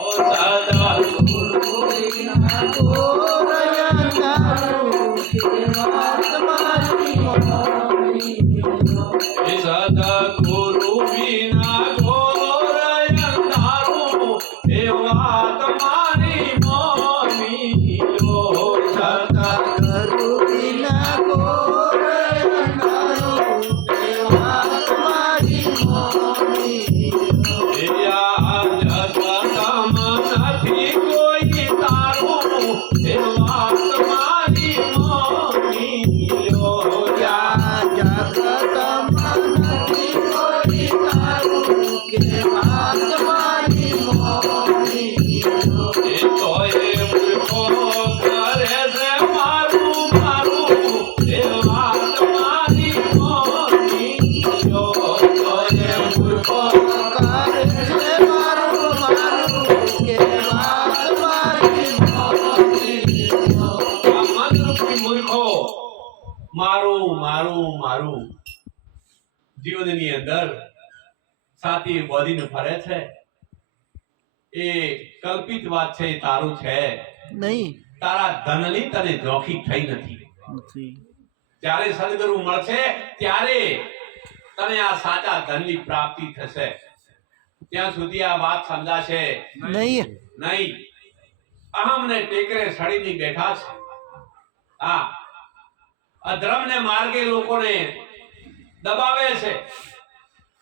સદા ગુરુ વિના ઘોર અંધારું એ વાત મારી મોની લો સદા ગુરુ વિના ઘોર અંધારું એ વાત મારી મોની નથી કોઈ તારું એ વાત મારી મોની લો જગતમાં નથી કોઈ તારું કે વાત મારી મોની એ તો એ મૂર્ખો કરે છે મારું મારું એ વાત મારી મોની લો તો એ મૂર્ખો કરે છે મારું મારું કે વાત મારી મોની આ મનરૂપી મૂર્ખો મારું મારું મારું જીવનની અંદર સાથી બોધીને ફરે છે એ કલ્પિત વાત છે એ તારું છે નહીં તારા ધનની તને જોખી થઈ નથી જ્યારે સદગુરુ મળશે ત્યારે તને આ સાચા ધનની પ્રાપ્તિ થશે ત્યાં સુધી આ વાત સમજાશે નહીં નહીં અહમને ટેકરે સડીને બેઠા છે હા અધર્મને માર્ગે લોકોને દબાવે છે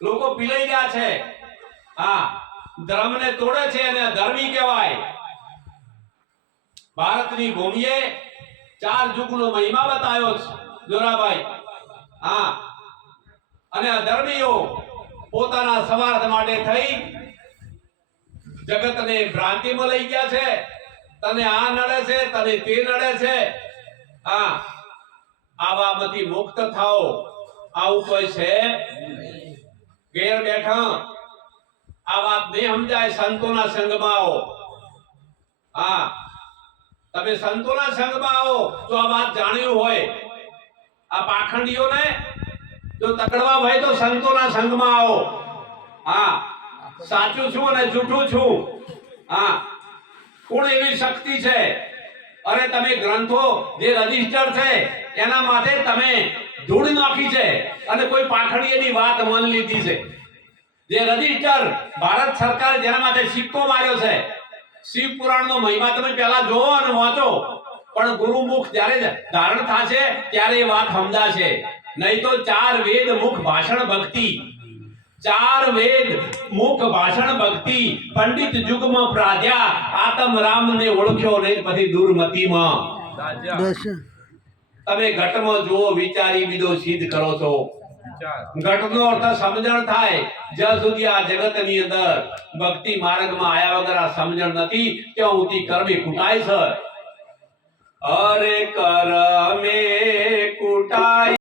લોકો પીલાઈ ગયા છે હા ધર્મને તોડે છે અને અધર્મી કહેવાય ભારતની ભૂમિએ 4 યુગનો મહિમા બતાવ્યો છે જોરાભાઈ હા અને અધર્મીઓ પોતાના સ્વાર્થ માટે થઈ જગતને ભ્રાંતિમાં લઈ ગયા છે તને આ નડે છે તને તે નડે છે હા આવામાંથી મુક્ત થાઓ આવું કોઈ છે ઘેર બેઠા આ વાત નહીં સમજાય સંતોના સંગમાં આવો હા તમે સંતોના સંગમાં આવો તો આ વાત જાણ્યું હોય આ પાખંડીઓને જો તકડવા હોય તો સંતોના સંગમાં આવો હા સાચું છું અને જૂઠું છું હા કોણ એવી શક્તિ છે અરે તમે ગ્રંથો જે રજિસ્ટર છે એના માટે તમે ધૂળ નાખી છે અને કોઈ પાખડીએની વાત માની લીધી છે જે રજિસ્ટર ભારત સરકાર જેના માટે સિક્કો માર્યો છે શિવ પુરાણનો મહિમા તમે પહેલા જોવો અને વાંચો પણ ગુરુમુખ જ્યારે ધારણ થશે ત્યારે એ વાત સમજાશે નહીં તો 4 વેદ મુખ ભાષણ ભક્તિ 4 વેદ મુખ ભાષણ ભક્તિ પંડિત યુગમાં પ્રાધ્યા આત્મ રામને ઓળખ્યો નહીં પછી દુર્મતીમાં તમે ઘટમાં જુઓ વિચારી બીજો સિદ્ધ કરો છો ઘટનો અર્થ સમજણ થાય જ્યાં સુધી આ જગતની અંદર ભક્તિ માર્ગમાં આયા વગર આ સમજણ નથી ત્યાં સુધી કર્મે કુટાય છે અરે કર્મે કુટાય